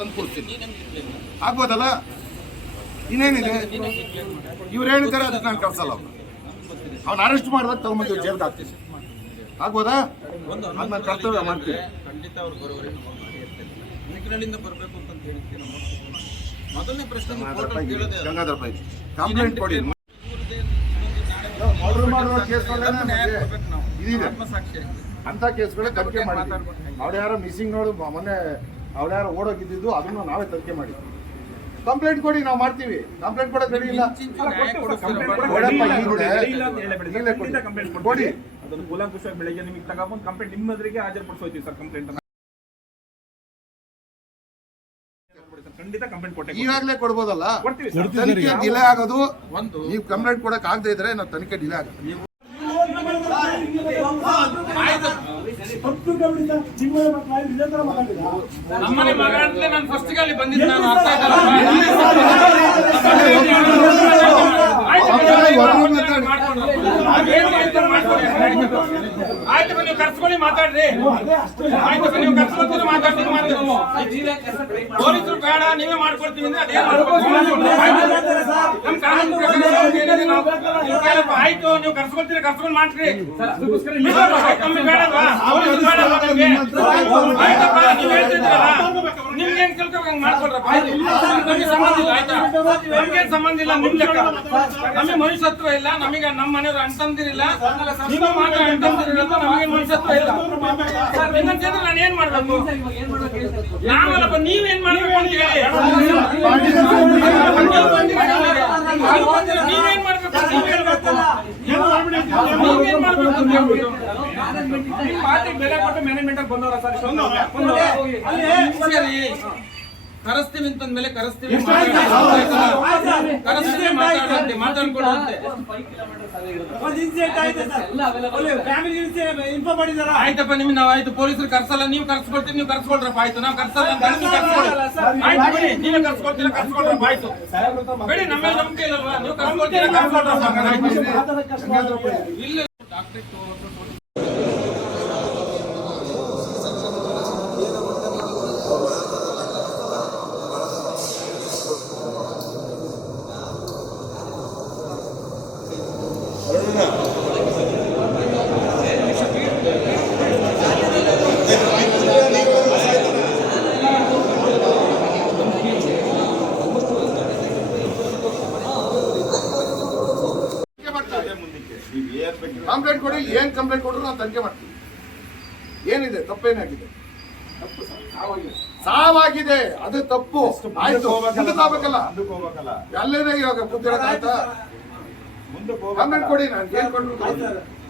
ತಂದು ಕೊಡ್ತೀನಿ. ಆಗ್ಬೋದಲ್ಲ? ಇನ್ನೇನಿದೆ? ಇವ್ರು ಹೇಳಿದ್ದಾರೆ ಅದಕ್ಕೆ ನಾನು ಕಳ್ಸಲ್ಲ ಅವ್ನು ಅವ್ನು ಅರೆಸ್ಟ್ ಮಾಡಿದಾಗ ತಗೊಂಬಂದು ಜೈಲ್ಗೆ ಹಾಕ್ತೀನಿ. ಆಗ್ಬೋದಾ? ಅದು ನಾನು ಕರ್ತವ್ಯ ಮಾಡ್ತೀನಿ. ಗಂಗಾಧರ ಪೈ ಕಂಪ್ಲೇಂಟ್ ಕೊಡಿ. ಮಾಡುವ. ಇದಿದೆ. ಅಂತ ಕೇಸ್ಗಳೇ ತನಿಖೆ ಮಾಡಿದ್ವಿ ಅವ್ರು ಯಾರೋ ಮಿಸ್ಸಿಂಗ್ ನೋಡು ಮೊನ್ನೆ ಅವ್ರು ಯಾರೋ ಓಡೋಗಿದ್ದು ಅದನ್ನು ನಾವೇ ತನಿಖೆ ಮಾಡಿದ್ವಿ. ಕಂಪ್ಲೇಂಟ್ ಕೊಡಿ ನಾವು ಮಾಡ್ತೀವಿ. ಕಂಪ್ಲೇಂಟ್ ಕೊಡೋದು ರೆಡಿ ಇಲ್ಲ. ಕೊಡಿ. ಅದನ್ನು ಕೂಲಂಕುಷವಾಗಿ ಬೆಳಿಗ್ಗೆ ನಿಮಗೆ ತಗೊಂಡು ಕಂಪ್ಲೇಂಟ್ ನಿಮ್ಮ ಎದುರಿಗೆ ಹಾಜರುಪಡಿಸೋಯ್ತೀವಿ ಸರ್ ಕಂಪ್ಲೇಂಟ್ ಖಂಡಿತ ಕಂಪ್ಲೇಂಟ್ ಕೊಟ್ಟೆ ಈಗಾಗಲೇ ಕೊಡ್ಬೋದಲ್ಲ? ಕೊಡ್ತೀವಿ ಸರ್. ತನಿಖೆ ಡಿಲೇ ಆಗೋದು. ಒಂದು ನೀವು ಕಂಪ್ಲೇಂಟ್ ಕೊಡಕ್ ಆಗದೆ ಇದ್ರೆ ನಾವು ತನಿಖೆ ಡಿಲೇ ಆಗುತ್ತೆ. ನಮ್ಮನೆ ಮಗ ಅಂತಲೇ ನಾನು ಫಸ್ಟ್ ಅಲ್ಲಿ ಬಂದಿದ್ದು ನಾನು ಅರ್ಥ ಆಯ್ತು ಮಾಡ್ಕೊಂಡು. ನೀವು ಕರ್ಸ್ಕೊಳ್ಳಿ, ಮಾತಾಡ್ರಿ. ಆಯ್ತು ನೀವು ಕರ್ಸ್ಕೊಳ್ತೀರಿ ಮಾತಾಡ್ತೀರಿ ಪೊಲೀಸರು ಬೇಡ, ನೀವೇ ಮಾಡ್ಕೊಡ್ತೀವಿ ಅಂದ್ರೆ ಆಯ್ತು, ನೀವು ಕರ್ಸ್ಕೊಳ್ತೀರಿ, ಕರ್ಸ್ಕೊಂಡು ಮಾಡ್ರಿ. ಕಮ್ಮಿ ನಿಮ್ಗೆ? ನೀವು ಮಾಡ್ಕೊಡ್ರಪ್ಪ? ನಮಗೆ ಸಂಬಂಧ ಇಲ್ಲ, ಆಯ್ತಾ? ನಮ್ಗೇನ್ ಸಂಬಂಧ ಇಲ್ಲ, ನಿಮ್ ಲೆಕ್ಕ. ನಮಗೆ ಮನುಷ್ಯತ್ವ ಇಲ್ಲ, ನಮಗೆ ನಮ್ಮ ಮನೆಯವ್ರು ಅಣ್ತಂದಿರಿಲ್ಲ ನಿಮ್ಮ ಮಾತ್ರ ಅಣ್ತಂದಿರಿಲ್ಲ ಅಂತ ನಮಗೆ ಮನುಷ್ಯತ್ವ ಇಲ್ಲ ಹಿಂಗಂತಂದ್ರೆ ನಾನು ಏನ್ ಮಾಡ್ಬೇಕು ನಾವಲ್ಲಪ್ಪ ನೀವೇನ್ ಮಾಡ್ಬೇಕು ಅಂತ ಹೇಳಿ ನೀವೇನ್ ಮಾಡ್ಬೇಕು ನೀವ್ ಹೇಳ್ಬೇಕು ನೀವೇನ್ ಮಾಡ್ಬೇಕು ಅಂತ ಹೇಳ್ಬಿಟ್ಟು ಪಾರ್ಟಿ ಬೆಲೆ ಕೊಟ್ಟು ಮ್ಯಾನೇಜ್ಮೆಂಟ್ ಅಲ್ಲಿ ಬಂದವರ ಸರ್ ಇಷ್ಟೊಂದು? ಸರಿ ಕರೆಸ್ತೀವಿ ಅಂತಂದ್ಮೇಲೆ ಕರೆಸ್ತೀವಿ ಕರೆಸ್ತೀವಿ ಮಾತಾಡ್ಕೊಳ್ಳುವಂತೆ. ಆಯ್ತಪ್ಪ ನಿಮ್ ನಾವ್ ಆಯ್ತು. ಪೊಲೀಸರು ಕರ್ಸಲ್ಲ. ನೀವು ಕರ್ಸ್ಕೊಳ್ತೀರಿ ನೀವು ಕರ್ಸ್ಕೊಳ್ರಪ್ಪ. ಆಯ್ತು ನಾವು ಕರ್ಸಲ್ಲ ಅಂತ ನೀವು ಕರ್ಸ್ಕೊಳ್ಳಿ ಆಯ್ತು ಬಿಡಿ ನೀವೇ ಕರ್ಸ್ಕೊಳ್ತೀರಾ ಕರ್ಸ್ಕೊಳ್ರಪ್ಪ. ಆಯ್ತು. ಬಿಡಿ ನಂಬಿಕೆ ಇಲ್ಲಲ್ವಾ? ನೀವು ಕರ್ಸ್ಕೊಳ್ತೀರಾ ಕರ್ಸ್ಕೊಳ್ರಪ್ಪ. ಇಲ್ಲ ಡಾಕ್ಟ್ರೇಟ್ ಕಂಪ್ಲೇಂಟ್ ಕೊಡಿ ಏನ್ ಕಂಪ್ಲೇಂಟ್ ಕೊಡ್ರು ನಾವು ತನಿಖೆ ಮಾಡ್ತೀವಿ ಏನಿದೆ? ತಪ್ಪೇನಾಗಿದೆ? ಸಾವಾಗಿದೆ. ಅದು ತಪ್ಪು. ಆಯ್ತು. ಮುಂದಕ್ಕೆ ಹೋಗ್ಬೇಕಲ್ಲ? ಅಲ್ಲೇನೆ ಇವಾಗ ಕೂತಿರೋದಾಯ್ತಾ ಕಂಪ್ಲೇಂಟ್ ಕೊಡಿ ನಾನು. ಕೇಳ್ಕೊಂಡು.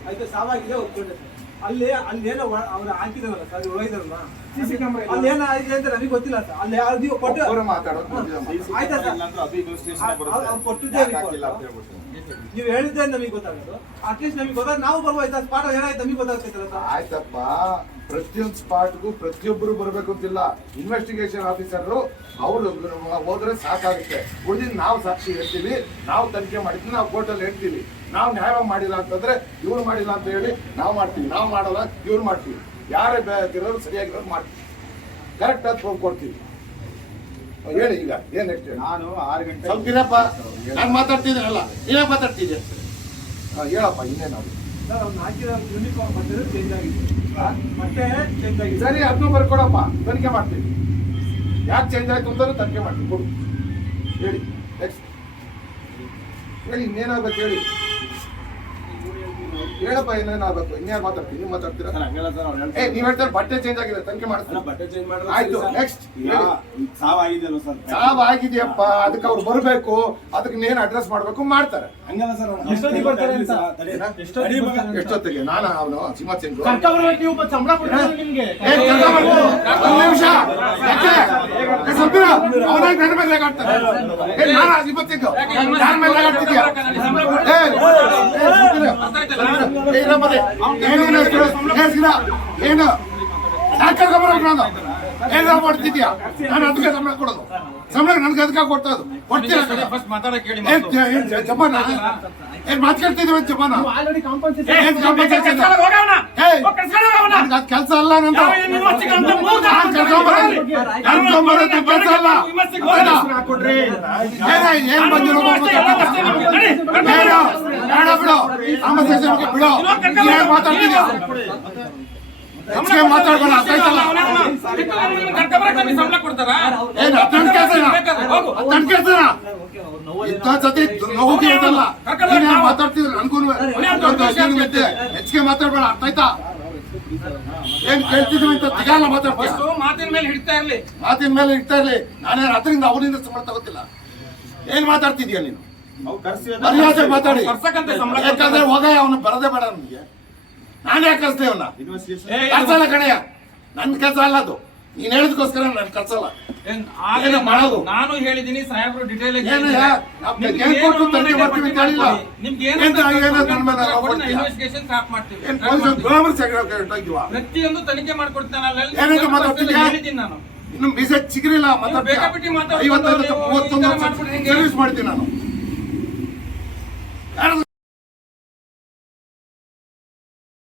ಆಯ್ತು ಸಾವಾಗಿದೆ ಒಪ್ಕೊಂಡೆ. ಅಲ್ಲಿ ಅಲ್ಲಿ ಏನೋ ಅವ್ರು ಹಾಕಿದಾರಲ್ಲ ಸರ್ ಒಳಗಿದಾರಲ್ಲ ಸಿಸಿ ಕ್ಯಾಮ್ರಾ ಅಲ್ಲೇನ ಆಗಿದೆ ಅಂತ ನನಗೆ ಗೊತ್ತಿಲ್ಲ ಸರ್. ಅಲ್ಲಿ ಅದು ಕೊಟ್ಟು ಮಾತಾಡೋದು ಸರ್. ಆಯ್ತಾ ಸರ್? ಅವ್ರು- ಅವ್ರು ಕೊಟ್ಟಿದ್ದೇ report. ನೀವು ಹೇಳಿದ್ದೆ ನಮಗೆ ಗೊತ್ತಾಗೋದು ಅಟ್ಲೀಸ್ಟ್ ನಮಗೆ ಗೊತ್ತಾಗ, ನಾವು ಬರ್ಬೋಯ್ತಾ ಸ್ಪಾಟ್ ಏನಾಯ್ತು ನಮಗೆ ಗೊತ್ತಾಗ್ತೈತಲ್ಲ ಆಯ್ತಪ್ಪ. ಪ್ರತಿಯೊಂದು ಸ್ಪಾಟ್ಗೂ ಪ್ರತಿಯೊಬ್ಬರು ಬರಬೇಕು ಅಂತಿಲ್ಲ ಇನ್ವೆಸ್ಟಿಗೇಷನ್ ಆಫೀಸರ್ ಅವರು ಹೋದ್ರೆ ಸಾಕಾಗುತ್ತೆ. ಉಳಿದಿನ ನಾವು ಸಾಕ್ಷಿ ಹೇಳ್ತೀವಿ, ನಾವು ತನಿಖೆ ಮಾಡಿದ್ವಿ, ನಾವು ಕೋರ್ಟಲ್ಲಿ ಹೇಳ್ತೀವಿ. ನಾವು ನ್ಯಾಯ ಮಾಡಿಲ್ಲ ಅಂತಂದ್ರೆ ಇವ್ರು ಮಾಡಿಲ್ಲ ಅಂತ ಹೇಳಿ ನಾವು ಮಾಡ್ತೀವಿ. ನಾವು ಮಾಡಲ್ಲ, ಇವ್ರು ಮಾಡ್ತೀವಿ. ಯಾರೇ ಬೇಕಿರೋರು ಸರಿಯಾಗಿರೋರು ಮಾಡ್ತೀವಿ. ಕರೆಕ್ಟ್ ಆಗಿ ಫೋನ್ ಕೊಡ್ತೀವಿ ಹೇಳಿ ಈಗ ಏನ್ ನೆಕ್ಸ್ಟ್ ನಾನು ಆರು ಗಂಟೆ ಸ್ವಲ್ಪ ಇರಪ್ಪ ನಾನು ಮಾತಾಡ್ತಿದ್ದೀನಲ್ಲ ನೀವೇ ಮಾತಾಡ್ತಿದ್ದೆ ಹೇಳಪ್ಪ ಇನ್ನೇನಾದ್ರು ಸರ್ ಅವ್ನು ಹಾಕಿರೋ ಯೂನಿಫಾರ್ಮ್ ಬಂದಿರೋ ಚೇಂಜ್ ಆಗಿದೆ. ಮತ್ತೆ ಚೇಂಜ್ ಆಗಿದೆ. ಸರಿ ಅದನ್ನು ಬರ್ಕೊಡಪ್ಪ ತನಿಖೆ ಮಾಡ್ತೀನಿ. ಯಾಕೆ ಚೇಂಜ್ ಆಯ್ತು ಅಂತ ತನಿಖೆ ಮಾಡ್ತೀವಿ ಕೊಡು. ಹೇಳಿ ನೆಕ್ಸ್ಟ್ ಹೇಳಿ ಇನ್ನೇನಾಗ್ಬೇಕು ಹೇಳಿ. ಹೇಳಪ್ಪ ಏನೇನಾಗಬೇಕು ಇನ್ಯಾರು ಮಾತಾಡ್ತೀನಿ ನೀವು ಮಾತಾಡ್ತೀರಾ ಸರ್, ಹಂಗಲ್ಲ ಸರ್, ಅವ್ರು ಏ. ನೀವ್ ಹೇಳ್ತಾರೆ ಬಟ್ಟೆ ಚೇಂಜ್ ಆಗಿದೆ ತನಿಖೆ ಮಾಡ್ತಾರೆ ಮಾಡ್ತೀನಿ ಬಟ್ಟೆ ಚೇಂಜ್ ಮಾಡಿದ್ರೆ ಆಯ್ತು, ನೆಕ್ಸ್ಟ್ ಸಾವಾಗಿದೆಯಲ್ಲ ಸರ್ ಸಾವ್ ಆಗಿದೆಯಪ್ಪ ಅದಕ್ಕೆ ಅವ್ರು ಬರಬೇಕು ಅದಕ್ಕೆ ಏನ್ ಅಡ್ರೆಸ್ ಮಾಡ್ಬೇಕು ಮಾಡ್ತಾರೆ ಹಂಗಲ್ಲ ಸರ್ ಎಷ್ಟೊತ್ತಿಗೆ ಬರ್ತಾರೆ ಅಂತ? ತಡಿ. ಎಷ್ಟೊತ್ತಿಗೆ ನಾನು ಅವನು ಸಿಂಹ ಸಿಂಗ್ ಸಂಬಳ ಕೊಡ್ತಾರೆ ನಿಮ್ಗೆ ಏ, ಕೆಲ್ಸ ಮಾಡು. ಒಂದ್ ನಿಮಿಷ. ಯಾಕೆ? ಏ, ಸಂಬೀರ, ಅವ್ನಾಗ್ ನನ್ನ ಮೇಲೆ ರೇಗಾಡ್ತಾನೆ. ಏ, ನಾನಾ? ಯಾರ್ ಮೇಲೆ? ಏ, నేను డాక్టర్ గమనం ಏ, ಇರಮ್ಮ ಲೇ. ಏನೇನು ಹೆಸ್ರು? ಏ, ಸಿರ, ಏನು ಯಾಕೆ ಕರ್ಕೊಂಬರೋದು ನಾನು ಏನಾರ ಮಾಡ್ತಿದ್ಯಾ ನಾನು ಅದಕ್ಕೆ ಸಂಬಳ ಕೊಡೋದು ಸಂಬಳ ನನ್ಗೆ ಅದಕ್ಕೆ ಕೊಡ್ತೀರಾ ಜಪಾನ ಏನ್ ಮಾತಾಡ್ತಿದೀವಿ ಜಪಾನ ಕೆಲ್ಸ ಅಲ್ಲ. ಯಾವ ಏನು ಬಂದಿರೋ ಎಲ್ಲ ಬೇಡ. ಏನ್ ಮಾತಾಡ್ತಿದ್ಯಾ ನಮ್ಗೆ ಇಂಥ ಇರಲ್ಲ ಮಾತಾಡ್ತಿದ್ರೆ? ಹೆಚ್ಚಿಗೆ ಮಾತಾಡ್ಬೇಡ ಅರ್ಥ ಆಯ್ತಾ ಏನ್ ಕೇಳ್ತಿದ್ವಿ ಅಂತ ತಿಗಾಲ ಮಾತಾಡ್ತೀಯ ಫಸ್ಟು ಮಾತಿನ ಮೇಲೆ ಹಿಡ್ತಾ ಇರ್ಲಿ. ಮಾತಿನ ಮೇಲೆ ಹಿಡ್ತಾ ಇರ್ಲಿ. ನಾನೇ ಅದರಿಂದ ಅವನಿಂದ ಸಂಬಳ ತಗೋತಿಲ್ಲ. ಏನ್ ಮಾತಾಡ್ತಿದ್ಯಾ ನೀನು? ಮರ್ಯಾದೆ ಮಾತಾಡಿ. ಯಾಕಂದ್ರೆ ಹೋಗ ಅವನು ಬರದೇ ಬೇಡ ನನಗೆ. ನಾನು ಯಾಕೆ ಕಳ್ಸ್ದೆ ಅವನ ಇನ್ವೆಸ್ಟಿಗೇಷನ್ ಏ, ಕಳ್ಸಲ್ಲ ಕಣಯ್ಯ ನನ್ ಕೆಲಸ ಅಲ್ಲ ಅದು. ನೀನ್ ಹೇಳಿದ್ಕೋಸ್ಕರ ನನ್ ಕೆಲಸ ಅಲ್ಲ. ಆಗ್ಲೇ ಮಾಡೋದು? ನಾನು ಹೇಳಿದೀನಿ ಸಾಹೇಬ್ರು ಡೀಟೇಲ್ ನನ್ನ ಇನ್ವೆಸ್ಟಿಗೇಷನ್ ಸ್ಟಾಪ್ ಮಾಡ್ತೀವಿ. ಪ್ರತಿಯೊಂದು ತನಿಖೆ? ಹೇಳಿದ್ದೀನಿ ನಾನು. ಇನ್ನು ಹೆಂಗೆ? ಸರ್ವಿಸ್ ಮಾಡ್ತೀನಿ ನಾನು.